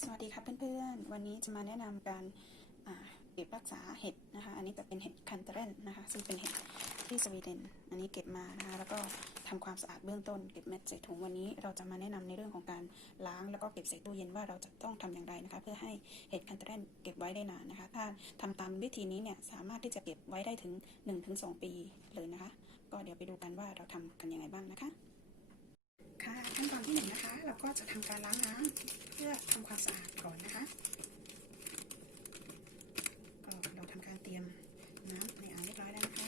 สวัสดีครับเพื่อนๆ วันนี้จะมาแนะนำการเก็บรักษาเห็ดนะคะ อันนี้จะเป็นเห็ดคันเทเรนนะคะ ซึ่งเป็นเห็ดที่สวีเดน อันนี้เก็บมานะคะ แล้วก็ทำความสะอาดเบื้องต้น เก็บเม็ดใส่ถุงวันนี้เราจะมาแนะนำในเรื่องของการล้าง แล้วก็เก็บใส่ตู้เย็นว่าเราจะต้องทำอย่างไรนะคะ เพื่อให้เห็ดคันเทเรนเก็บไว้ได้นานนะคะ ถ้าทำตามวิธีนี้เนี่ยสามารถที่จะเก็บไว้ได้ถึง 1-2 ปีเลยนะคะ ก็เดี๋ยวไปดูกันว่าเราทำกันยังไงบ้างนะคะขั้นตอนที่หนึ่งนะคะ เราก็จะทำการล้างน้ำเพื่อทำความสะอาดก่อนนะคะ ก็เราทำการเตรียมน้ำในอ่างเรียบร้อยแล้วนะคะ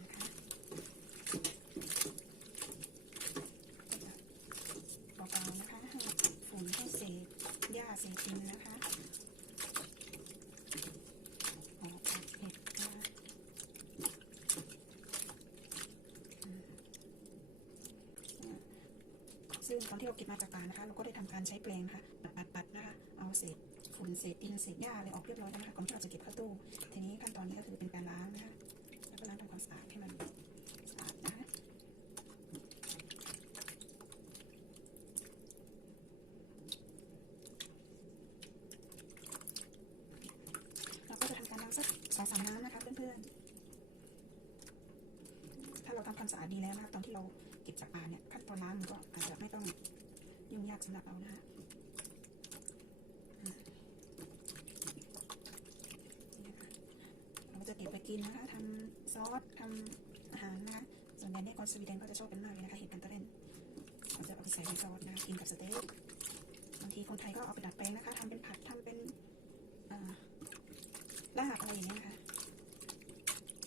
นะคะเบาๆนะคะให้ฝุ่นให้เศษหญ้าเศษดินนะคะ ออกจากเห็ดนะคะอืม ซึ่งตอนที่เราเก็บมาจากป่านะคะ เราก็ได้ทำการใช้แปรงค่ะปัดๆๆนะคะ เอาเศษฝุ่นเศษดินเศษหญ้าอะไรออกเรียบร้อยแล้วนะคะก่อนที่เราจะเก็บเข้าตู้ ทีนี้ขั้นตอนนี้ก็คือเป็นการล้างนะคะ แล้วก็ล้างทำความสะอาดให้มันสะอาดนะคะเราก็จะทำการล้างสักสองสามน้ำนะคะเพื่อนๆ ถ้าเรา ทำความสะอาดดีแล้วนะคะตอนที่เราเก็บจากป่าเนี่ยขั้นตอนล้างมันก็อาจจะไม่ต้องยุ่งยากสำหรับเรานะคะเราจะเก็บไปกินนะคะทำซอสทำอาหารนะคะส่วนใหญ่เนี่ยคนสวีเดนก็จะชอบกันมากเลยนะคะเห็ดกันตะเรนเราจะเอาไปใส่ในซอสนะคะกินกับสเต็กบางทีคนไทยก็เอาไปดัดแปลงนะคะทำเป็นผัดทำเป็นอ่าลาบอะไรอย่างเงี้ยนะคะ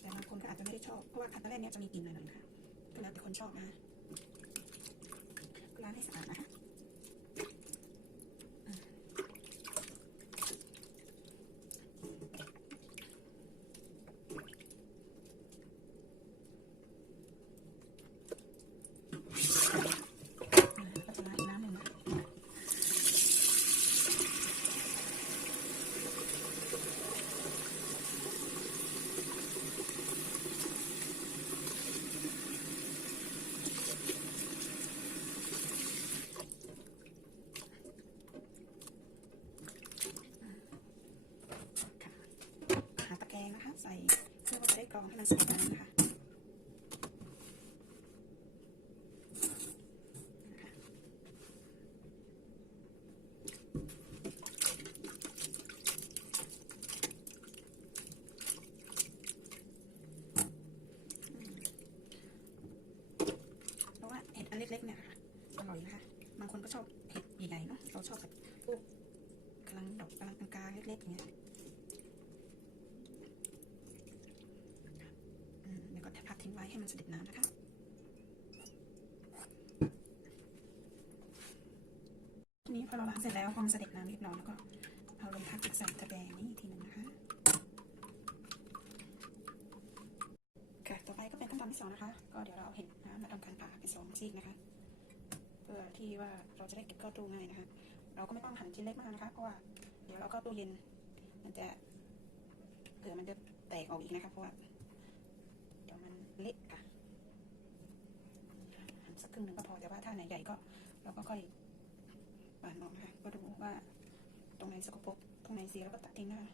แต่บางคนก็อาจจะไม่ได้ชอบเพราะว่าคัตเตอร์แรกเนี้ยจะมีกลิ่นหน่อยๆนะคะ แล้วแต่คนชอบนะล้างให้สะอาดนะคะอืมอ่าก็จะล้างอีกน้ำหนึ่งนะ ค่ะหาตะแกรงนะคะ ใส่เพื่อว่าจะ ได้กรองให้มันสะอาดนนะคะเพราะว่าเห็ดอันเล็กๆเนี่ยค่ะอร่อยนะคะบางคนก็ชอบเห็ดใหญ่ๆเนาะเราชอบแบบพวกกำลังดอกกำลังกลางๆเล็กๆอย่างเงี้ย อืมเดี๋ยวพักทิ้งไว้ให้มันเสด็จน้ำนะคะ ทีนี้พอเราล้างเสร็จแล้วพอมันเสด็จน้ำเรียบร้อยแล้วก็เอาลงพักใส่ตะแกรงนี้อีกทีหนึ่งนะคะค่ะต่อไปก็เป็นขั้นตอนที่สองนะคะ ก็เดี๋ยวเราเอาเห็ดนะมาทำการผ่าเป็นสองซีกนะคะ เพื่อที่ว่าเราจะได้เก็บเข้าตู้ง่ายนะคะ เราก็ไม่ต้องหั่นชิ้นเล็กมากนะคะเพราะว่าเดี๋ยวเราเข้าตู้เย็นมันจะเผื่อมันจะแตกออกอีกนะคะเพราะว่า เละค่ะหั่นสักครึ่งหนึ่งก็พอแต่ว่าถ้าไหนใหญ่ก็ เราก็ค่อยปาดออกนะคะก็ดูว่า ตรงไหนสกปรกตรงไหนเสียแล้วก็ตัดทิ้งนะคะ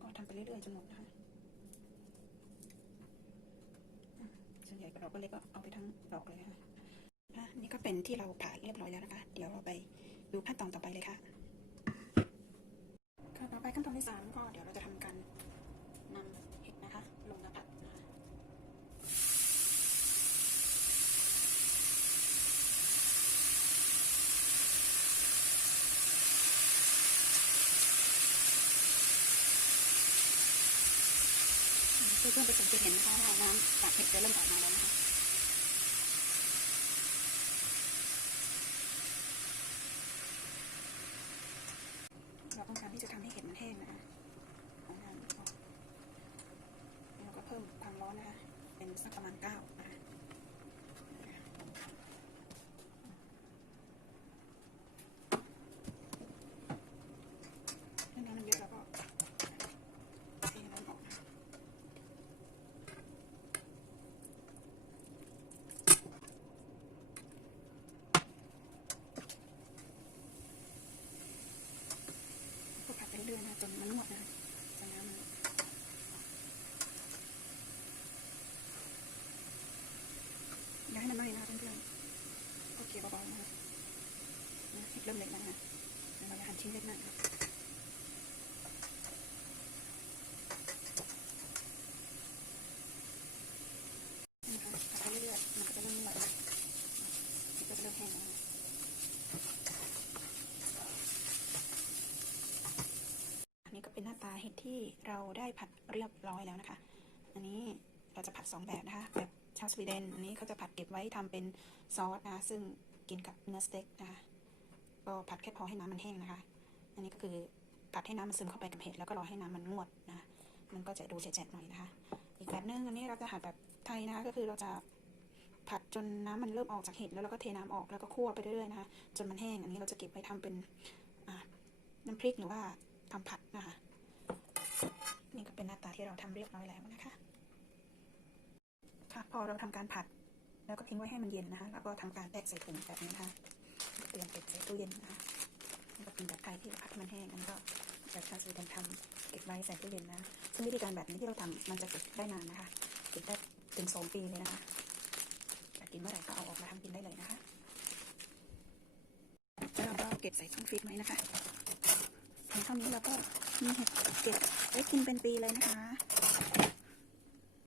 ก็ทำไปเรื่อยๆจนหมดนะคะส่วนใหญ่ดอกก็เล็กก็เอาไปทั้งดอกเลยค่ะนี่ก็เป็นที่เราผ่าเรียบร้อยแล้วนะคะ เดี๋ยวเราไปดูขั้นตอนต่อไปเลยค่ะ ขั้นตอนที่สามก็เดี๋ยวเราจะทำการนำเห็ดนะคะ ลงมาผัดนะคะเพื่อนๆไปสังเกตเห็นนะคะว่าน้ำจากเห็ดจะเริ่มออกมาแล้วนะคะ นะคะเป็นสักประมาณ 9 เริ่มเล็กนะคะเราจะหั่นชิ้นเล็กมากค่ะนะคะผัดไปเรื่อยๆมันก็จะเริ่มไหลมันก็จะเริ่มแห้งแล้วอันนี้ก็เป็นหน้าตาเห็ดที่เราได้ผัดเรียบร้อยแล้วนะคะ อันนี้เราจะผัดสองแบบนะคะแบบ ชาวสวีเดนอันนี้เขาจะผัดเก็บไว้ทำเป็นซอสนะคะซึ่งกินกับเนื้อสเต็กนะคะก็ผัดแค่พอให้น้ำมันแห้งนะคะ อันนี้ก็คือผัดให้น้ำมันซึมเข้าไปกับเห็ดแล้วก็รอให้น้ำมันงวดนะ มันก็จะดูแฉะๆหน่อยนะคะ อีกแบบนึงอันนี้เราจะผัดแบบไทยนะคะก็คือเราจะผัดจนน้ำมันเริ่มออกจากเห็ดแล้วเราก็เทน้ำออกแล้วก็คั่วไปเรื่อยๆนะคะจนมันแห้งอันนี้เราจะเก็บไว้ทำเป็นน้ำพริกหรือว่าทำผัดนะคะ นี่ก็เป็นหน้าตาที่เราทำเรียบร้อยแล้วนะคะ พอเราทำการผัด แล้วก็ทิ้งไว้ให้มันเย็นนะคะ แล้วก็ทำการแพ็คใส่ถุงแบบนี้นะคะเตรียมเก็บใส่ตู้เย็นนะคะนี่ก็เป็นแบบไทยที่ผัดมันแห้งอันนี้ก็แบบชาสวีเดนทำเก็บไว้ใส่ตู้เย็นนะซึ่งวิธีการแบบนี้ที่เราทำมันจะเก็บได้นานนะคะเก็บได้ถึงสองปีเลยนะคะอยากกินเมื่อไหร่ก็เอาออกมาทำกินได้เลยนะคะแล้วเราก็เก็บใส่ช่องฟรีซไว้นะคะเห็นเท่านี้เราก็มีเห็ดเก็บไว้กินเป็นปีเลยนะคะ